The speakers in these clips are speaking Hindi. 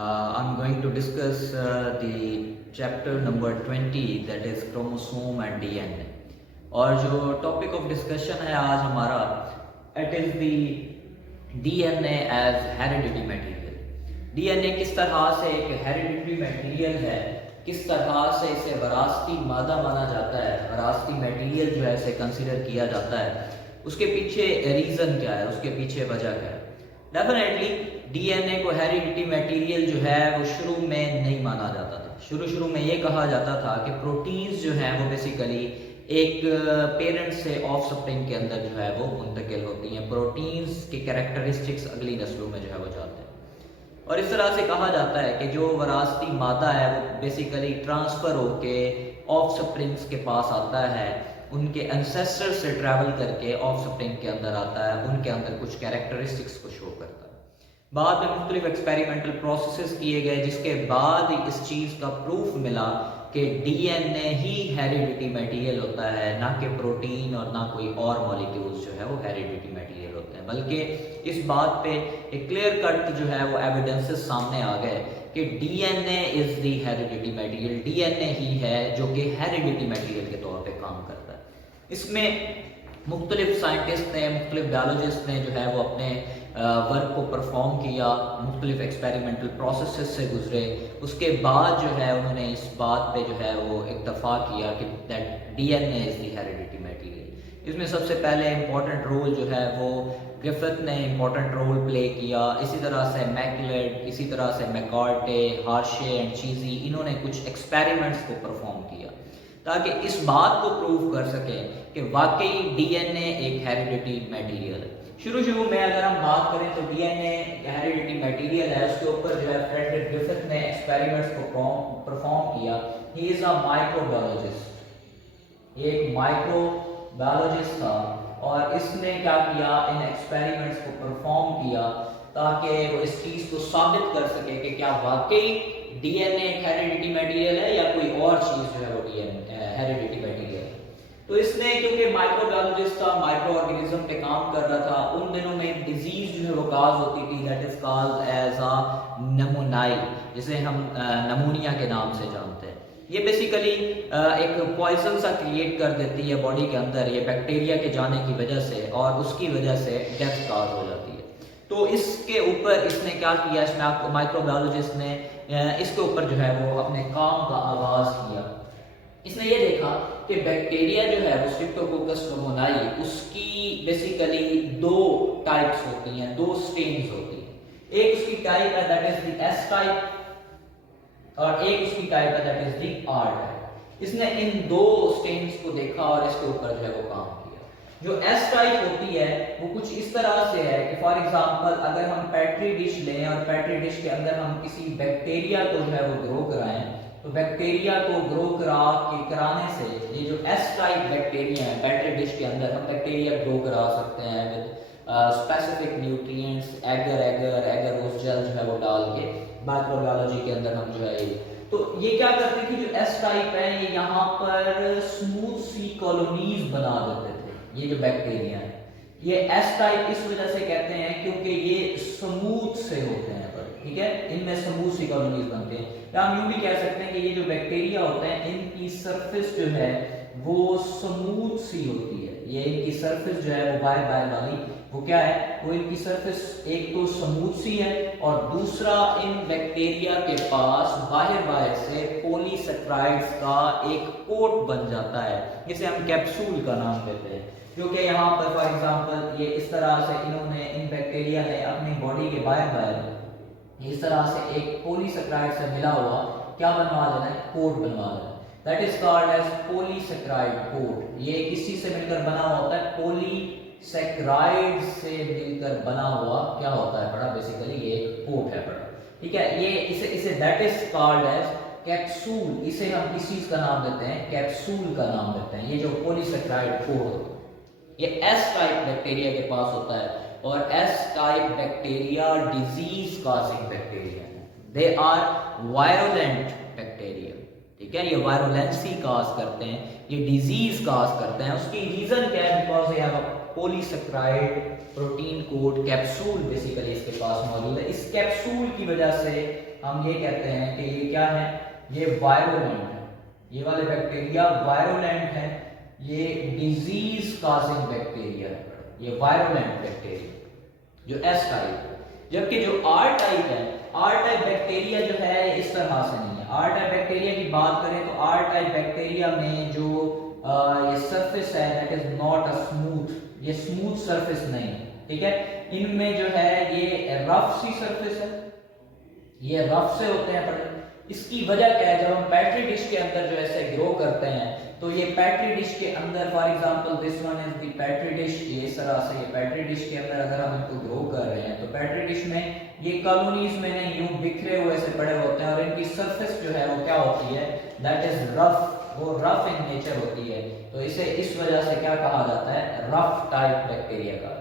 I'm going to discuss the chapter number 20, that is chromosome and DNA. और जो टॉपिक ऑफ डिस्कशन है आज हमारा, it is the DNA as heredity material. DNA किस तरह से एक हेरिडिटरी मटेरियल है, किस तरह से इसे वरासती मादा माना जाता है, वरासती मटेरियल जो है इसे कंसिडर किया जाता है, उसके पीछे रीज़न क्या है, उसके पीछे वजह क्या है। डेफिनेटली डीएनए को हेरिडिटी मटेरियल जो है वो शुरू में नहीं माना जाता था। शुरू में ये कहा जाता था कि प्रोटीन्स जो हैं वो बेसिकली एक पेरेंट से ऑफ स्प्रिंग के अंदर जो है वो मुंतकिल होती हैं। प्रोटीन्स के कैरेक्टरिस्टिक्स अगली नस्लों में जो है वो जाते हैं और इस तरह से कहा जाता है कि जो वरासती मादा है वो बेसिकली ट्रांसफ़र होके ऑफ स्प्रिंग्स के पास आता है, उनके एंसेस्टर से ट्रैवल करके ऑफ स्प्रिंग के अंदर आता है, उनके अंदर कुछ कैरेक्टरिस्टिक्स को शो करता है। बाद में मुख्तलिफ एक्सपेरिमेंटल प्रोसेसेस किए गए जिसके बाद इस चीज़ का प्रूफ मिला कि डीएनए ही हेरिडिटी मटेरियल होता है, ना कि प्रोटीन और ना कोई और मॉलिक्यूल्स जो है वो हेरिडिटी मटेरियल होते हैं। बल्कि इस बात पे एक क्लियर कट जो है वो एविडेंसेस सामने आ गए कि DNA is the heredity material. DNA ही है जो कि हेरिडिटी मटेरियल के तौर पे काम करता है। इसमें मुख्तलिफ साइंटिस्ट ने, मुख्तलिफ बायोलॉजिस्ट ने जो है वो अपने वर्क को परफॉर्म किया, मुख्तलिफ एक्सपेरिमेंटल प्रोसेसेस से गुजरे। उसके बाद जो है उन्होंने इस बात पे जो है वो इत्तफाक किया कि that DNA is the heredity material. इसमें सबसे पहले इम्पॉर्टेंट रोल जो है वो ग्रिफिथ ने इम्पॉर्टेंट रोल प्ले किया। इसी तरह से मैकलेड, इसी तरह से मैककार्टे, हार्शे एंड चीज़ी, इन्होंने कुछ एक्सपेरिमेंट्स को परफॉर्म किया ताकि इस बात को प्रूव कर सके कि वाकई डीएनए एक हेरिडिटी मटेरियल है। शुरू में अगर हम बात करें तो डीएनए हेरिडिटी मटेरियल है, उसके ऊपर जो है फ्रेडरिक ग्रिफिथ ने एक्सपेरिमेंट्स को परफॉर्म किया। ही इज़ अ माइक्रोबायोलॉजिस्ट, ये एक माइक्रोबायोलॉजिस्ट था और इसने क्या किया, इन एक्सपेरिमेंट्स को परफॉर्म किया ताकि वो इस चीज़ को साबित कर सके कि क्या वाकई डीएनए एक हेरिडिटी मटेरियल है या कोई और चीज़ जो है वो डीएनए हेरिडिटी मटेरियल है। तो इसने, क्योंकि माइक्रोबायोलॉजिस्ट था, माइक्रो ऑर्गेनिज्म पे काम कर रहा था, उन दिनों में डिजीज जो है वो काज होती थी, that is called as a pneumonia, जिसे हम नमूनिया के नाम से जानते हैं। ये बेसिकली एक पॉइजन सा क्रिएट कर देती है बॉडी के अंदर, ये बैक्टीरिया के जाने की वजह से, और उसकी वजह से डेथ काज हो जाती है। तो इसके ऊपर इसने क्या किया, इसमें माइक्रोबायोलॉजिस्ट ने इसके ऊपर जो है वो अपने काम का आगाज किया। इसने ये देखा कि बैक्टीरिया जो है वो स्ट्रेप्टोकोकस नमोनाई, उसकी बेसिकली दो टाइप्स होती हैं, दो स्ट्रेन्स होती हैं। एक उसकी टाइप है that is the S type और एक उसकी टाइप है that is the R type. इसने इन दो स्ट्रेन्स को देखा और इसके ऊपर जो है वो काम किया। जो एस टाइप होती है वो कुछ इस तरह से है कि फॉर एग्जांपल अगर हम पेट्री डिश लें और पेट्री डिश के अंदर हम किसी बैक्टीरिया को जो है वो ग्रो कराएं, तो बैक्टीरिया को ग्रो कराने से ये जो एस टाइप बैक्टीरिया है पेट्री डिश के अंदर, हम बैक्टीरिया ग्रो करा सकते हैं विद स्पेसिफिक न्यूट्रिएंट्स, एगर उस जेल जो है वो डाल के माइक्रोबायोलॉजी के अंदर हम जो है तो ये क्या करते थे, जो एस टाइप है ये यहाँ पर स्मूथ सी कॉलोनीज बना देते थे। ये जो बैक्टीरिया है ये एस टाइप इस वजह से कहते हैं क्योंकि ये स्मूथ से होते हैं, ठीक है, इनमें स्मूथ सी कॉलोनीज बनते हैं। या हम यूं भी कह सकते हैं कि ये जो बैक्टीरिया होते हैं इनकी सरफेस जो है वो स्मूथ सी होती है। ये इनकी सरफेस जो है वो बाहर वाली वो क्या है, वो इनकी सरफेस एक तो स्मूथ सी है और दूसरा इन बैक्टीरिया के पास बाहर से पॉलीसेक्राइड्स का एक कोट बन जाता है, जिसे हम कैप्सूल का नाम देते हैं। क्योंकि यहाँ पर फॉर एग्जांपल ये इस तरह से इन्होंने, इन बैक्टीरिया ने अपनी बॉडी के बाहर इस तरह से एक पॉलीसेक्राइड से मिला हुआ क्या बनवा देना है, कोट बनवा देना है। That is called as polysaccharide coat. ये किस चीज से मिलकर बना हुआ होता है, पॉलीसेक्राइड से मिलकर बना हुआ क्या होता है बड़ा, बेसिकली ये एक कोट है बड़ा, ठीक है। ये इसे that is called as capsule. इसे हम किस चीज का नाम देते हैं, कैप्सूल का नाम देते हैं। ये जो पॉलीसेक्राइड कोट होता है ये एस टाइप बैक्टीरिया के पास होता है और S type bacteria disease causing bacteria है। दे आर वायरोलेंट बैक्टीरिया, ठीक है, ये वायरोलेंसी काज करते हैं, ये डिजीज काज करते हैं। उसकी रीजन क्या है, because they have a polysaccharide protein coat capsule basically इसके पास मौजूद है। इस कैप्सूल की वजह से हम ये कहते हैं कि ये क्या है, ये वायरोलेंट है, ये वाले बैक्टीरिया वायरोलेंट है, ये डिजीज काजिंग बैक्टीरिया है, ये वायरोलेंट बैक्टीरिया जो एस टाइप है। जबकि जो आर टाइप है, आर टाइप बैक्टीरिया जो है इस तरह से नहीं है। आर टाइप बैक्टीरिया की बात करें तो आर टाइप बैक्टीरिया में जो ये सरफेस है that is not a smooth, ये स्मूथ सरफेस नहीं है, ठीक है। इनमें जो है ये रफ सी सरफेस है, ये रफ से होते हैं बड़े। इसकी वजह क्या है, जब हम पैट्री डिश के अंदर जो ऐसे ग्रो करते हैं तो ये पैट्री डिश के अंदर, for example this one is the petri dish, ये इस तरह से ये पैट्री डिश के अंदर अगर हम इनको ग्रो कर रहे हैं तो पैट्री डिश में ये कॉलोनीज में नहीं यूं बिखरे हुए से पड़े होते हैं और इनकी सरफेस जो है वो क्या होती है, दैट इज रफ, वो रफ इन नेचर होती है। तो इसे इस वजह से क्या कहा जाता है, रफ टाइप बैक्टीरिया का।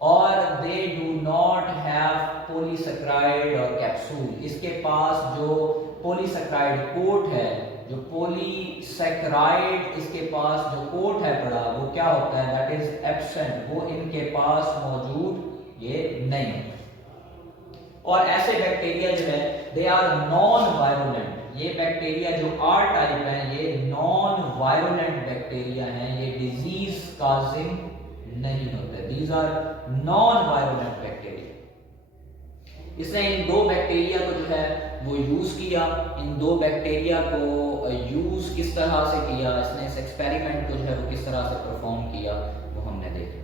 और they do not have polysaccharide और कैप्सूल, इसके पास जो पॉलीसेकेराइड कोट है, जो पॉलीसेकेराइड इसके पास जो कोट है बड़ा, वो क्या होता है, दैट इज एब्सेंट, वो इनके पास मौजूद ये नहीं। और ऐसे बैक्टीरिया जो है दे आर नॉन वायरोलेंट, ये बैक्टीरिया जो आर टाइप है ये नॉन वायरोलेंट बैक्टीरिया हैं, ये डिजीज काजिंग नहीं होते, दीज आर नॉन वायरोलेंट बैक्टीरिया। इसने इन दो बैक्टीरिया को जो है वो यूज किया, इन दो बैक्टीरिया को यूज किस तरह से किया, इसने इस एक्सपेरिमेंट को जो है वो किस तरह से परफॉर्म किया वो हमने देखा।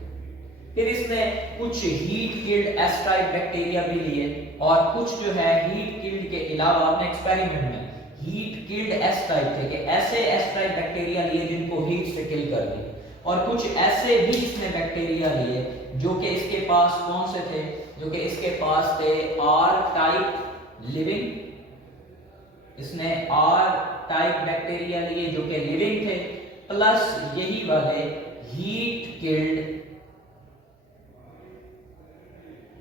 फिर इसने कुछ heat killed S type bacteria भी लिए और कुछ जो है हीट किल्ड के अलावा अपने एक्सपेरिमेंट में हीट किल्ड एस टाइप थे कि ऐसे एस टाइप बैक्टीरिया लिए जिनको हीट से किल कर दी, और कुछ ऐसे भी इसने बैक्टीरिया लिए जो कि इसके पास कौन से थे, जो कि इसके पास थे आर टाइप लिविंग, इसने आर टाइप बैक्टीरिया लिए जो कि लिविंग थे, प्लस यही वाले हीट किल्ड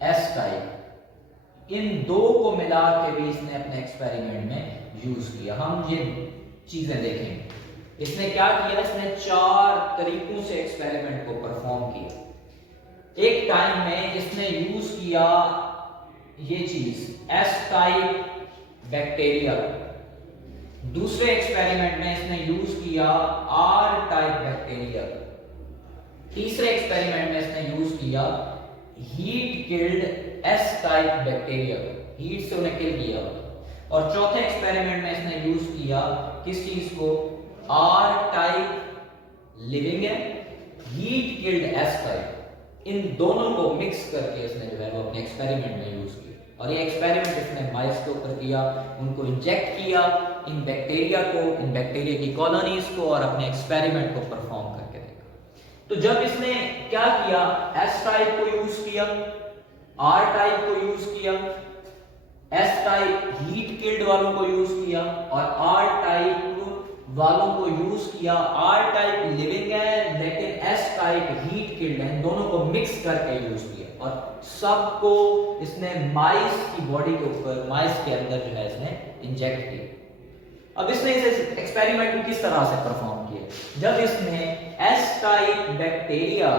एस टाइप, इन दो को मिला के भी इसने अपने एक्सपेरिमेंट में यूज किया। हम ये चीजें देखेंगे। इसने क्या किया, इसने 4 तरीकों से एक्सपेरिमेंट को परफॉर्म किया। एक टाइम में इसने यूज किया ये चीज एस टाइप बैक्टीरिया, दूसरे एक्सपेरिमेंट में इसने यूज किया आर टाइप बैक्टीरिया, तीसरे एक्सपेरिमेंट में इसने यूज किया heat killed S type bacteria, heat से उन्हें किल किया, और चौथे एक्सपेरिमेंट में इसने यूज किया किस चीज को, आर टाइप लिविंग है, हीट किल्ड एस टाइप, इन दोनों को मिक्स करके इसने जो है वो अपने एक्सपेरिमेंट में यूज किया। और ये एक्सपेरिमेंट इसने माइस के ऊपर किया, उनको इंजेक्ट किया इन बैक्टीरिया को, इन बैक्टीरिया की कॉलोनीज को, और अपने एक्सपेरिमेंट को परफॉर्म करके देखा। तो जब इसने क्या किया, एस टाइप को यूज किया, आर टाइप को यूज किया, एस टाइप हीट किल्ड वालों को यूज किया और आर टाइप वालों को यूज किया, आर टाइप लिविंग है लेकिन एस टाइप हीट किल्ड है, इन दोनों को मिक्स करके यूज किया और सबको इसने माइस की बॉडी के ऊपर, माइस के अंदर जो है इसने इंजेक्ट किया। अब इसने इस एक्सपेरिमेंट को किस तरह से परफॉर्म किया, जब इसने एस टाइप बैक्टीरिया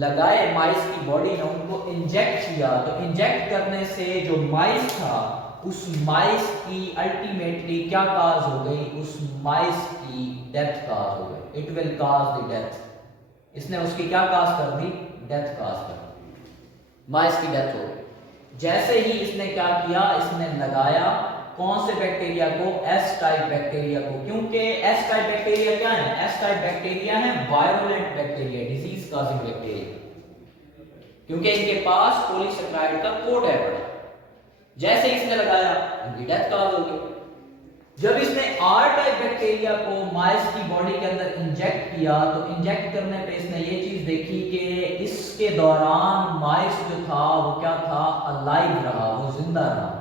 लगाए माइस की बॉडी में, उनको इंजेक्ट किया, तो इंजेक्ट करने से जो माइस था उस माइस की अल्टीमेटली क्या काज हो गई, उस माइस की डेथ काज हो गई, it will cause the death. इसने उसकी क्या काज कर दी, डेथ काज कर दी, माइस की डेथ हो गई। जैसे ही इसने क्या किया, इसने लगाया कौन से बैक्टीरिया को, एस टाइप बैक्टीरिया को, क्योंकि एस टाइप बैक्टीरिया क्या है, एस टाइप बैक्टीरिया है वायरोलेंट बैक्टीरिया, डिजीज काजिंग बैक्टीरिया, क्योंकि इनके पास पॉलीसेकेराइड का कोट है बड़ा। जैसे इसने लगाया इनकी डेथ काज हो गई। जब इसने आर टाइप बैक्टीरिया को माइस की बॉडी के अंदर इंजेक्ट किया, तो इंजेक्ट करने पे इसने ये चीज देखी कि इसके दौरान माइस जो था वो क्या था, अलाइव रहा, वो जिंदा रहा।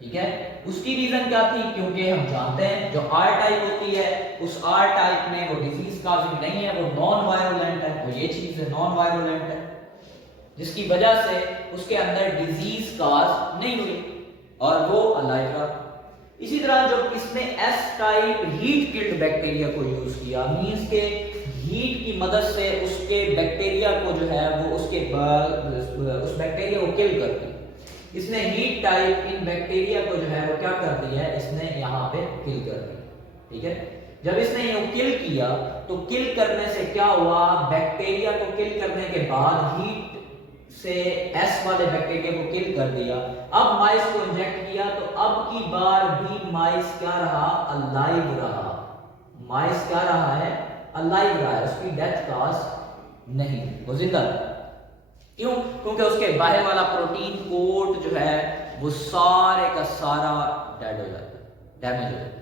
ठीक है, उसकी रीजन क्या थी, क्योंकि हम जानते हैं जो आर टाइप होती है उस आर टाइप में वो डिजीज काजिंग नहीं है, वो नॉन वायरोलेंट है, वो ये चीज है नॉन वायरोलेंट है, जिसकी वजह से उसके अंदर डिजीज काज नहीं हुई और वो अलाइव रहा। इसी तरह जब इसने S type heat killed bacteria को यूज किया, मींस के हीट की मदद से उसके बैक्टीरिया को जो है वो उसके उस बैक्टीरिया को किल करती, इसने हीट टाइप इन बैक्टीरिया को जो है वो क्या कर दिया है, इसने यहाँ पे किल कर दिया। ठीक है, जब इसने ये किल किया तो किल करने से क्या हुआ, बैक्टीरिया को किल करने के बाद हीट से एस वाले बैक्टीरिया को किल कर दिया। अब माइस को इंजेक्ट किया तो अब की बार भी माइस क्या रहा, अलाइव रहा। माइस क्या रहा है, अलाइव रहा है, उसकी डेथ काज नहीं, वो जिंदा। क्यों? क्योंकि उसके बाहर वाला प्रोटीन कोट जो है वो सारे का सारा डेड हो जाता है, डैमेज हो जाता है।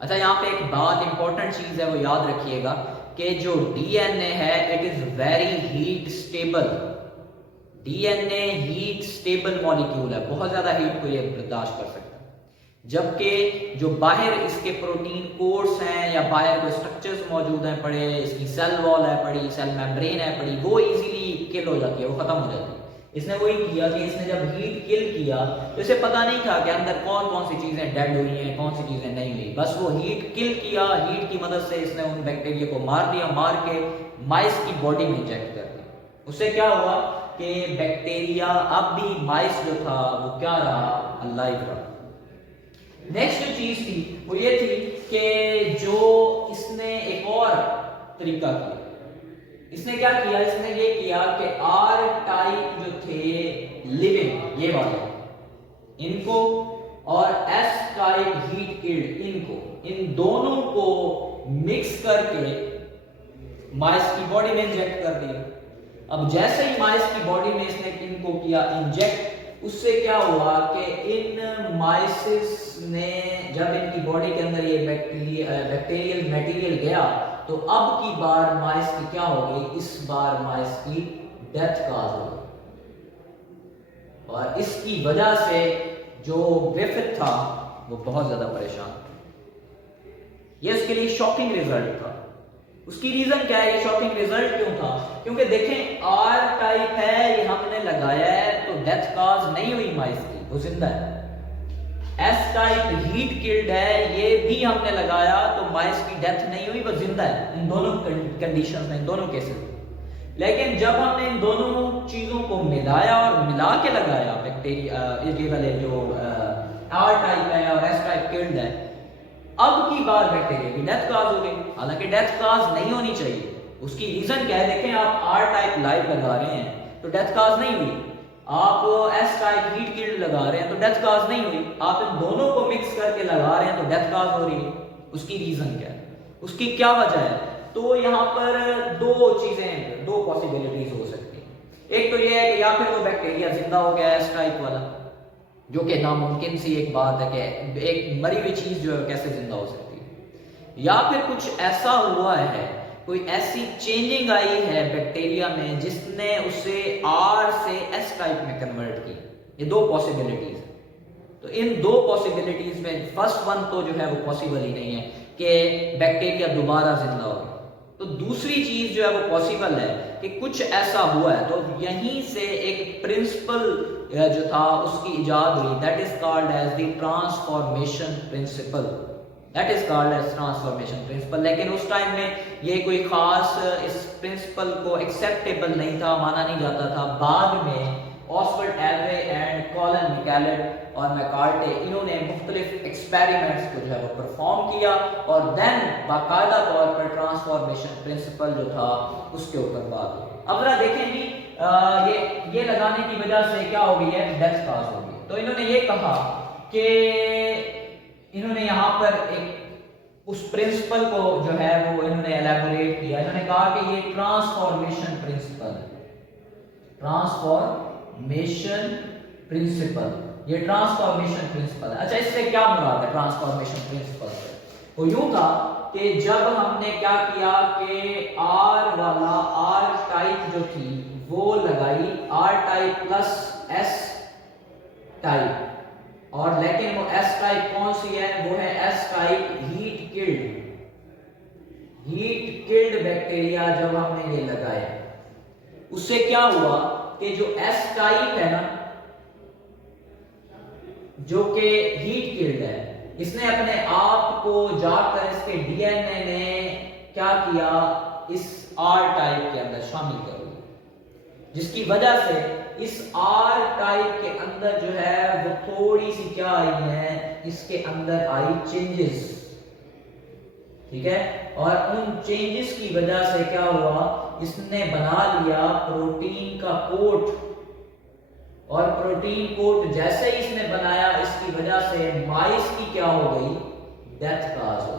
अच्छा, यहाँ पे एक बात इंपॉर्टेंट चीज है वो याद रखिएगा कि जो डीएनए है it is very heat stable. DNA heat stable molecule है, बहुत ज्यादा हीट को ये बर्दाश्त कर सकता है। जबकि जो बाहर इसके प्रोटीन कोड्स हैं या बाहर कोई स्ट्रक्चर्स मौजूद हैं पड़े, इसकी सेल वॉल है पड़ी, सेल मेम्ब्रेन है पड़ी, वो इजीली किल हो जाती है, वो खत्म हो जाती है। इसने वही किया कि इसने जब हीट किल किया तो इसे पता नहीं था कि अंदर कौन कौन सी चीजें डेड हुई हैं, कौन सी चीजें नहीं हुई। बस वो हीट किल किया, हीट की मदद से इसने उन बैक्टीरिया को मार दिया, मार के माइस की बॉडी में इंजेक्ट कर दिया। उससे क्या हुआ कि बैक्टीरिया अब भी माइस जो था वो क्या रहा, अलाइव रहा। नेक्स्ट जो चीज थी वो ये थी कि जो इसने एक और तरीका किया, इसने क्या किया, इसने ये किया कि आर टाइप जो थे लिविंग ये वाले इनको और एस टाइप हीट किल्ड इनको, इन दोनों को मिक्स करके माइस की बॉडी में इंजेक्ट कर दिया। अब जैसे ही माइस की बॉडी में इसने इनको किया इंजेक्ट, उससे क्या हुआ कि इन माइसिस ने जब इनकी बॉडी के अंदर ये बैक्टीरियल मटेरियल गया तो अब की बार माइस की क्या हो गई, इस बार माइस की डेथ काज हो गई। और इसकी वजह से जो ग्रिफिथ था वो बहुत ज्यादा परेशान, ये उसके लिए शॉकिंग रिजल्ट था। उसकी रीजन क्या है, ये शॉकिंग रिजल्ट क्यों था? क्योंकि देखें आर टाइप है, ये हमने लगाया है तो डेथ काज नहीं हुई माइस की, वो जिंदा है। एस टाइप हीट किल्ड है, ये भी हमने लगाया तो माइस की डेथ नहीं हुई, वो जिंदा है। इन दोनों कंडीशंस में, इन दोनों केसेस में। लेकिन जब हमने इन दोनों चीजों को मिलाया और मिला के लगाया, बैक्टीरिया ये वाले जो आर टाइप है और एस टाइप किल्ड है, अब की बार बैक्टीरिया की डेथ काज हो गई। हालांकि डेथ काज नहीं होनी चाहिए। उसकी रीजन क्या है, देखें आप आर टाइप लाइव लगा रहे हैं तो डेथ काज नहीं हुई, आप एस टाइप हीट किल्ड लगा रहे हैं तो डेथ काज नहीं हुई, आप इन दोनों को मिक्स करके लगा रहे हैं तो डेथ काज हो रही है। उसकी रीजन क्या है, उसकी क्या वजह है? तो यहाँ पर दो चीजें, दो पॉसिबिलिटीज हो सकती हैं। एक तो ये है कि या फिर वो बैक्टीरिया जिंदा हो गया एस टाइप वाला, जो कि नामुमकिन सी एक बात है कि एक मरी हुई चीज जो है कैसे जिंदा हो सकती है। या फिर कुछ ऐसा हुआ है, कोई ऐसी चेंजिंग आई है बैक्टीरिया में जिसने उसे आर से एस टाइप में कन्वर्ट की। ये दो पॉसिबिलिटीज है। तो इन दो पॉसिबिलिटीज में फर्स्ट वन तो जो है वो पॉसिबल ही नहीं है कि बैक्टीरिया दोबारा जिंदा हो। तो दूसरी चीज जो है वो पॉसिबल है कि कुछ ऐसा हुआ है, तो यहीं से एक प्रिंसिपल जो था उसकी इजाद हुई, that is called as the transformation principle. That is called as transformation principle. लेकिन उस टाइम में ये कोई खास इस प्रिंसिपल को एक्सेप्टेबल नहीं था, माना नहीं जाता था। बाद में ऑसवर्ड एल्वे एंड कॉलन मैकलेट और मैकार्टे, इन्होंने मुख्तलिफ एक्सपेरिमेंट्स को जो है वो परफॉर्म किया और देन बाकायदा तौर पर ट्रांसफॉर्मेशन प्रिंसिपल जो था उसके ऊपर बात हुई। अब जरा देखें जी, ये लगाने की वजह से क्या हो गई है, डेथ काज हो गई। तो इन्होंने ये कहा कि इन्होंने यहाँ पर एक उस प्रिंसिपल को जो है वो इन्होंने एलैबोरेट किया। इन्होंने कहा कि ये ट्रांसफॉर्मेशन प्रिंसिपल, ट्रांसफॉर्मेशन प्रिंसिपल, ये ट्रांसफॉर्मेशन प्रिंसिपल है। अच्छा, इससे क्या मुराद है ट्रांसफॉर्मेशन प्रिंसिपल से? वो यूं था कि जब हमने क्या किया कि आर वाला आर टाइप जो थी वो लगाई, R type plus S type, और लेकिन वो एस टाइप कौन सी है, वो है S type heat killed. Heat killed bacteria जब हमने ये लगाया, उससे क्या हुआ कि जो एस टाइप है ना, जो कि हीट किल्ड है, इसने अपने आप को जाकर इसके डीएनए ने क्या किया, इस आर टाइप के अंदर शामिल कर दिया, जिसकी वजह से इस आर टाइप के अंदर जो है वो थोड़ी सी क्या आई है, इसके अंदर आई चेंजेस, ठीक है। और उन चेंजेस की वजह से क्या हुआ, इसने बना लिया प्रोटीन का कोट, और प्रोटीन कोट जैसे ही इसने बनाया इसकी वजह से माइस की क्या हो गई, डेथ काज हो गई।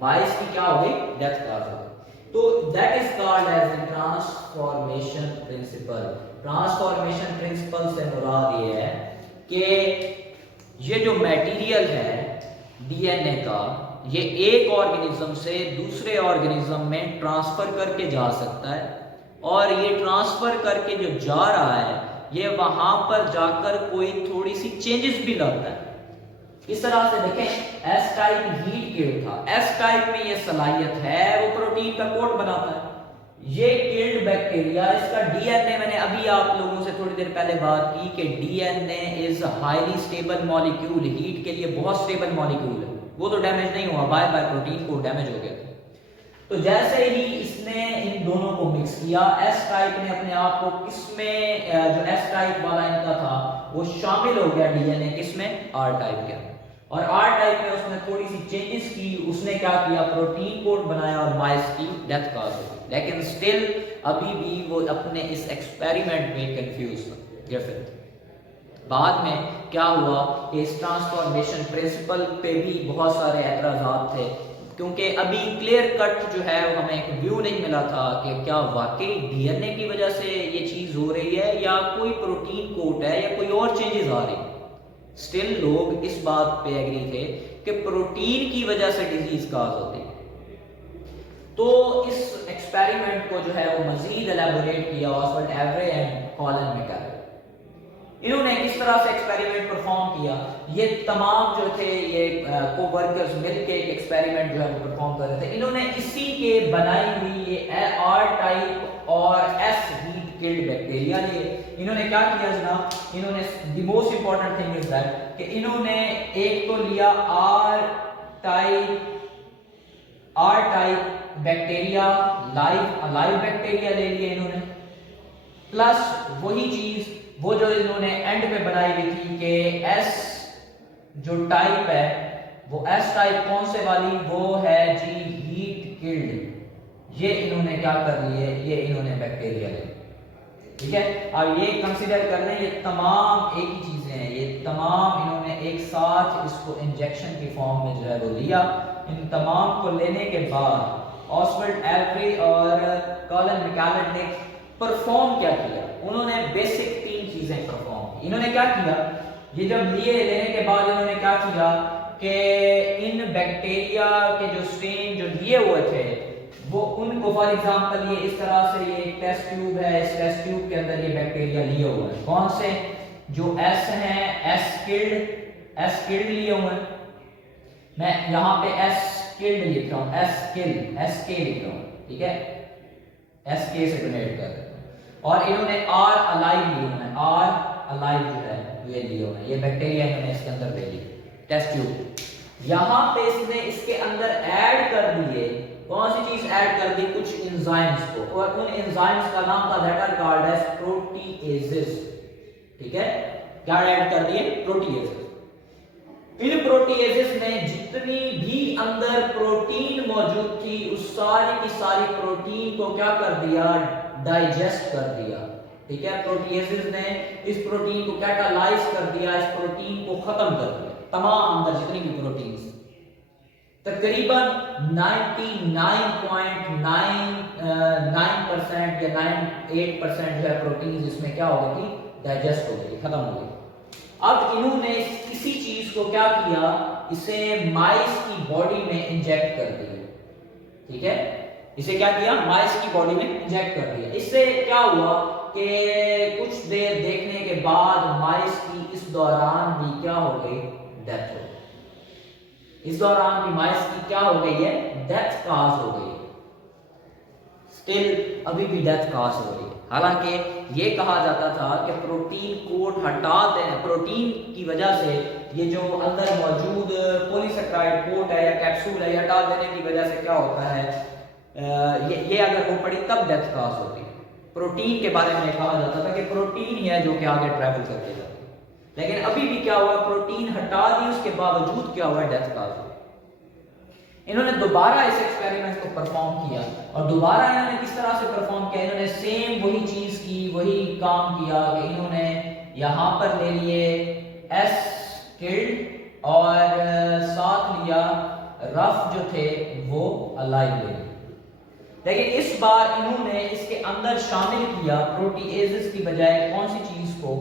माइस की क्या हो गई, डेथ काज हो गई। तो that is called as the transformation principle. Transformation principle से मुराद ये है कि ये जो मटेरियल है डीएनए का, ये एक ऑर्गेनिज्म से दूसरे ऑर्गेनिज्म में ट्रांसफर करके जा सकता है, और ये ट्रांसफर करके जो जा रहा है ये वहां पर जाकर कोई थोड़ी सी चेंजेस भी लाता है। इस तरह से देखें, एस टाइप हीट किल्ड था, एस टाइप में ये सलाहियत है, वो प्रोटीन का कोट बनाता है। ये किल्ड बैक्टीरिया, इसका डीएनए, मैंने अभी आप लोगों से थोड़ी देर पहले बात की कि DNA is highly stable molecule, heat के लिए बहुत स्टेबल मॉलिक्यूल है, वो तो डैमेज नहीं हुआ, बाय बाय प्रोटीन को डैमेज हो गया था। तो जैसे ही इसने इन दोनों को मिक्स किया, एस टाइप ने अपने आप को किसमें, जो एस टाइप वाला इनका था वो शामिल हो गया डीएनए किसमें, आर टाइप के, और आर टाइप में उसने थोड़ी सी चेंजेस की, उसने क्या किया, प्रोटीन कोड बनाया और माइस की डेथ काज हो गई। लेकिन स्टिल अभी भी वो अपने इस एक्सपेरिमेंट में कंफ्यूज था ग्रिफिथ। बाद में क्या हुआ कि इस ट्रांसफॉर्मेशन प्रिंसिपल पे भी बहुत सारे एतराज़ात थे, क्योंकि अभी क्लियर कट जो है वो हमें एक व्यू नहीं मिला था कि क्या वाकई डीएनए की वजह से ये चीज़ हो रही है या कोई प्रोटीन कोट है या कोई और चेंजेस आ रही है। स्टिल लोग इस बात पे एग्री थे कि प्रोटीन की वजह से डिजीज काज होती है। तो इस एक्सपेरिमेंट को जो है वो मजीद एलैबोरेट किया ऑसवाल्ड एवरे एंड कॉलन मैककेले। इन्होंने किस तरह से एक्सपेरिमेंट परफॉर्म किया, ये तमाम जो थे ये कोवर्कर्स मिलके एक एक्सपेरिमेंट जो है वो परफॉर्म कर रहे थे। इन्होंने इसी के बनाई हुई ये आर टाइप और एस हीट किल्ड बैक्टीरिया लिए। इन्होंने क्या किया जनाब, इन्होंने the most important thing is that कि इन्होंने एक तो लिया R type bacteria, live bacteria ले लिया इन्होंने, प्लस वही चीज वो जो इन्होंने एंड पे बनाई हुई थी कि एस जो टाइप है वो एस टाइप कौन से वाली, वो है जी हीट किल्ड। ये इन्होंने क्या कर लिए, ये इन्होंने बैक्टीरिया ले, ठीक है। अब ये कंसीडर कर लें, ये तमाम एक ही चीजें हैं, ये तमाम इन्होंने एक साथ इसको इंजेक्शन की फॉर्म में जो है वो लिया। इन तमाम को लेने के बाद ऑसवाल्ड एवरे और कॉलन मैककेले ने परफॉर्म क्या किया, उन्होंने बेसिक तीन चीजें परफॉर्म की। इन्होंने क्या किया, ये जब लिए लेने के बाद इन्होंने क्या किया कि इन बैक्टीरिया के जो स्ट्रेन जो लिए हुए थे वो उनको, फॉर एग्जांपल ये इस तरह से, ये एक टेस्ट ट्यूब है, इस टेस्ट ट्यूब के अंदर ये बैक्टीरिया लिए हुए हैं, कौन से, जो एस हैं, एस किल्ड लिए हुए हैं। मैं यहाँ पे एस किल्ड लिख रहा हूँ, एस के लिख रहा हूँ, ठीक है, एस के से डोनेट कर देता हूँ। और इन्होंने आर अलाइव लिए हुए हैं, आर अलाइव जो है ये लिए हुए हैं, ये बैक्टीरिया इन्होंने इसके अंदर ले ली टेस्ट ट्यूब। यहाँ पे इसने इसके अंदर ऐड कर दिए, कौन सी चीज ऐड कर दी, कुछ एंजाइम्स को, और उन एंजाइम्स का नाम था that are called as proteases, ठीक है। क्या ऐड कर दिए, प्रोटीएजेस। इन प्रोटीएजेस ने जितनी भी अंदर प्रोटीन मौजूद थी उस सारी की सारी प्रोटीन को क्या कर दिया, डाइजेस्ट कर दिया, ठीक है। प्रोटीएजेस ने इस प्रोटीन को कैटालाइज कर दिया, इस प्रोटीन को खत्म कर दिया, तमाम अंदर जितनी भी प्रोटीन्स, तकरीबन 99.99% या 98% जो है प्रोटीन इसमें क्या हो गई, डाइजेस्ट हो गई, खत्म हो गई। अब इन्होंने इसी चीज को क्या किया, इसे माइस की बॉडी में इंजेक्ट कर दिया, ठीक है। इसे क्या किया, माइस की बॉडी में इंजेक्ट कर दिया। इससे क्या हुआ कि कुछ देर देखने के बाद माइस की इस दौरान भी क्या हो गई, डेथ हो गई। इस दौरान भी माइस की क्या हो गई है, डेथ काज हो गई। स्टिल अभी भी डेथ काज हो रही है। हालांकि ये कहा जाता था कि प्रोटीन कोट हटा देने, प्रोटीन की वजह से ये जो अंदर मौजूद पॉलीसेकेराइड कोट है या कैप्सूल है, हटा देने की वजह से क्या होता है, ये अगर हो पड़ी तब डेथ काज होती है। प्रोटीन के बारे में कहा जाता था कि प्रोटीन ही है जो कि आगे ट्रैवल करके जाता है, लेकिन अभी भी क्या हुआ, प्रोटीन हटा दी, उसके बावजूद क्या हुआ, डेथ काज हुई। इन्होंने दोबारा इस एक्सपेरिमेंट को परफॉर्म किया और दोबारा इन्होंने किस तरह से परफॉर्म किया, इन्होंने सेम वही चीज की, वही काम किया कि इन्होंने यहां पर ले लिए एस किल्ड और साथ लिया रफ जो थे वो अलाइव ले लिए। लेकिन इस बार इन्होंने इसके अंदर शामिल किया प्रोटीएजेस की बजाय कौन सी चीज को,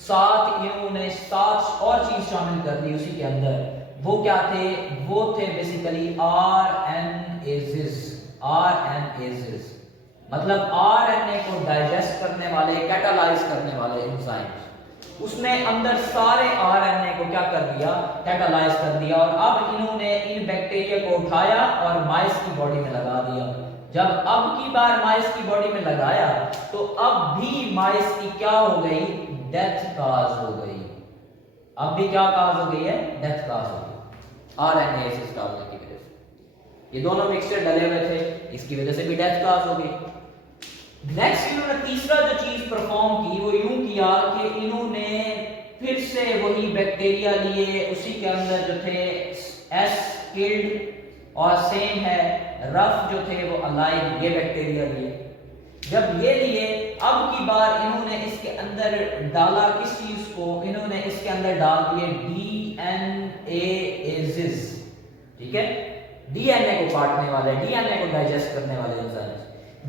साथ इन्होंने 7 और चीज शामिल कर दी उसी के अंदर। वो क्या थे, वो थे बेसिकली आरएनएजेस। आरएनएजेस मतलब आरएनए को डाइजेस्ट करने वाले, कैटालाइज करने वाले एंजाइम्स। उसने अंदर सारे आरएनए को क्या कर दिया, कैटालाइज कर दिया। और अब इन्होंने इन बैक्टीरिया को उठाया और माइस की बॉडी में लगा दिया। जब अब की बार माइस की बॉडी में लगाया तो अब भी माइस की क्या हो गई, डेथ काज हो गई। अब भी क्या काज हो गई है, डेथ काज हो गई आरएनएजेस डालने की वजह से। ये दोनों मिक्सचर डले हुए थे, इसकी वजह से भी डेथ काज हो गई। नेक्स्ट इन्होंने तीसरा जो चीज परफॉर्म की वो यूं किया कि इन्होंने फिर से वही बैक्टीरिया लिए, उसी के अंदर जो थे एस किल्ड और सेम है रफ जो थे वो अलाइव, ये बैक्टीरिया लिए। जब ये लिए अब की बार इन्होंने इसके अंदर डाला किस चीज को, इन्होंने इसके अंदर डाल दिए डीएनएजेस, ठीक है, डीएनए को काटने वाले, डीएनए को डाइजेस्ट करने वाले एंजाइम्स।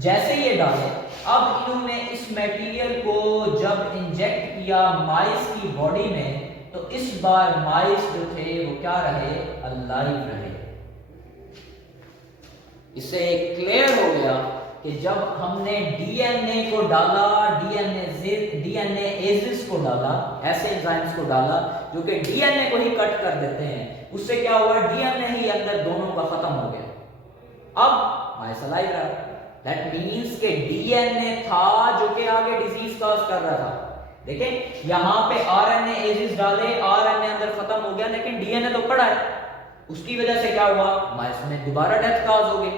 जैसे ये डाले अब इन्होंने इस मटेरियल को जब इंजेक्ट किया माइस की बॉडी में तो इस बार माइस जो थे वो क्या रहे, अलाइव रहे। इससे क्लियर हो गया कि जब हमने डीएनए को डाला, डीएनए एजेस को डाला, ऐसे एंजाइम्स को डाला जो कि डीएनए को ही कट कर देते हैं, उससे क्या हुआ, डीएनए ही अंदर दोनों का खत्म हो गया। अब माइस अलाइव रहा। दैट मींस कि डीएनए था जो कि आगे डिजीज कॉज कर रहा था। देखें यहां पे आरएनए एजेस डाले, आरएनए अंदर खत्म हो गया, लेकिन डीएनए तो पड़ा है। उसकी वजह से क्या हुआ, माइस में दोबारा डेथ कॉज हो गई।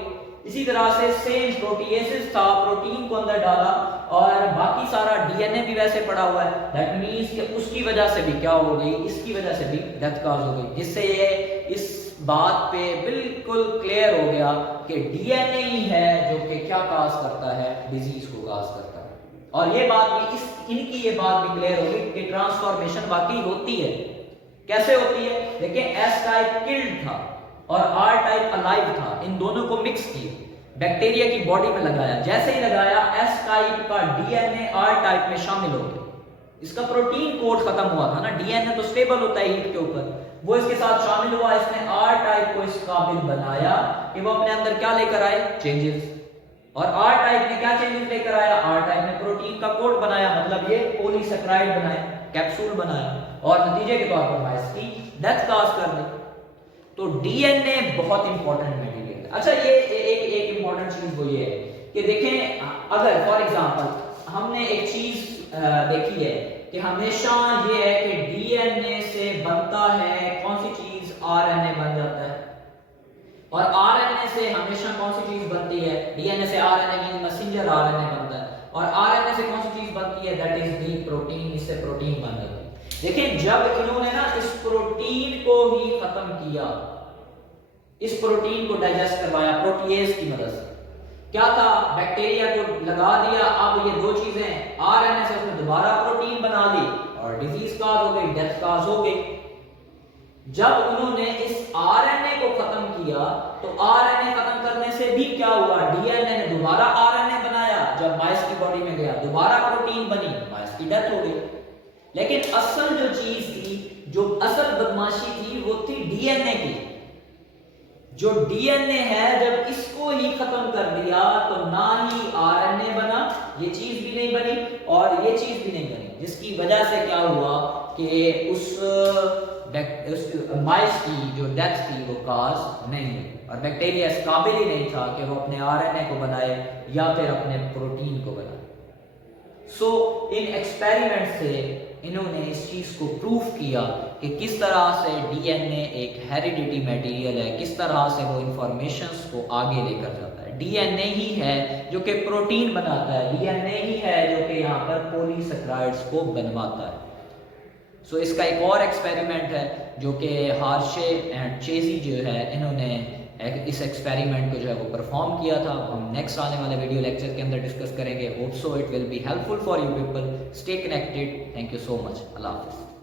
इसी तरह से सेम प्रोटीएसिस था, प्रोटीन को अंदर डाला और बाकी सारा डीएनए भी वैसे पड़ा हुआ है। दैट मींस कि उसकी वजह से भी क्या हो गई, इसकी वजह से भी डेथ कॉज हो गई। जिससे ये इस बात पे बिल्कुल क्लियर हो गया कि डीएनए ही है जो कि क्या कॉज करता है, डिजीज को कॉज करता है। और ये बात भी इनकी ये बात भी क्लियर होगी कि ट्रांसफॉर्मेशन वाकई होती है। कैसे होती है, देखिए एस टाइप किल्ड था और आर टाइप अलाइव था, इन दोनों को मिक्स किया, बैक्टीरिया की बॉडी में लगाया। जैसे ही लगाया एस टाइप का डीएनए आर टाइप में शामिल हो गया। इसका प्रोटीन कोड खत्म हुआ था ना, डीएनए तो स्टेबल होता है हीट के ऊपर, वो इसके साथ शामिल हुआ। इसने आर टाइप को इस काबिल बनाया कि वो अपने अंदर क्या लेकर आए, चेंजेस। और आर टाइप ने क्या चेंजेस लेकर आया, आर टाइप ने प्रोटीन का कोड बनाया, मतलब ये पॉलीसेकेराइड बनाए, कैप्सूल बनाया और नतीजे के तौर पर माइस की डेथ कॉज कर दी। तो डीएनए बहुत इंपॉर्टेंट मटेरियल है। अच्छा ये एक इंपॉर्टेंट चीज वो ये है कि देखें, अगर फॉर एग्जांपल हमने एक चीज देखी है कि हमेशा ये है कि डीएनए से बनता है कौन सी चीज, आरएनए बन जाता है। और आरएनए से हमेशा कौन सी चीज बनती है, डीएनए से आरएनए मींस मैसेंजर आरएनए बनता है। और आरएनए से कौन सी चीज बनती है, दैट इज दी प्रोटीन, इससे प्रोटीन बन जाता है। देखिए जब इन्होंने ना इस प्रोटीन को ही खत्म किया, इस प्रोटीन को डाइजेस्ट करवाया प्रोटीएज की मदद से, क्या था, बैक्टीरिया को लगा दिया। अब ये दो चीजें, आरएनए से उसने दोबारा प्रोटीन बना ली और डिजीज काज हो गई, डेथ काज हो गई। जब उन्होंने इस आरएनए को खत्म किया तो आरएनए खत्म करने से भी क्या हुआ, डीएनए ने दोबारा आरएनए बनाया। जब माइस की बॉडी में गया दोबारा प्रोटीन बनी, माइस की डेथ हो गई। लेकिन असल जो चीज थी, जो असल बदमाशी थी, वो थी डीएनए की। जो डीएनए है जब इसको ही खत्म कर दिया तो ना ही आरएनए बना, ये चीज भी नहीं बनी और ये चीज भी नहीं बनी, जिसकी वजह से क्या हुआ कि उस माइस की जो डेथ थी वो काज नहीं हुई। और बैक्टीरिया इस काबिल ही नहीं था कि वो अपने आरएनए को बनाए या फिर अपने प्रोटीन को बनाए। सो इन एक्सपेरिमेंट से इन्होंने इस चीज़ को प्रूव किया कि किस तरह से डीएनए एक हेरिडिटी मटेरियल है, किस तरह से वो इंफॉर्मेशंस को आगे लेकर जाता है। डीएनए ही है जो कि प्रोटीन बनाता है, डीएनए ही है जो कि यहाँ पर पॉलीसेकेराइड्स को बनवाता है। सो इसका एक और एक्सपेरिमेंट है जो कि हार्शे एंड चेजी जो है इन्होंने इस एक्सपेरिमेंट को जो है वो परफॉर्म किया था। हम नेक्स्ट आने वाले वीडियो लेक्चर के अंदर डिस्कस करेंगे। Hope so it will be helpful for you people. Stay connected. Thank you so much. अल्लाह हाफिज़।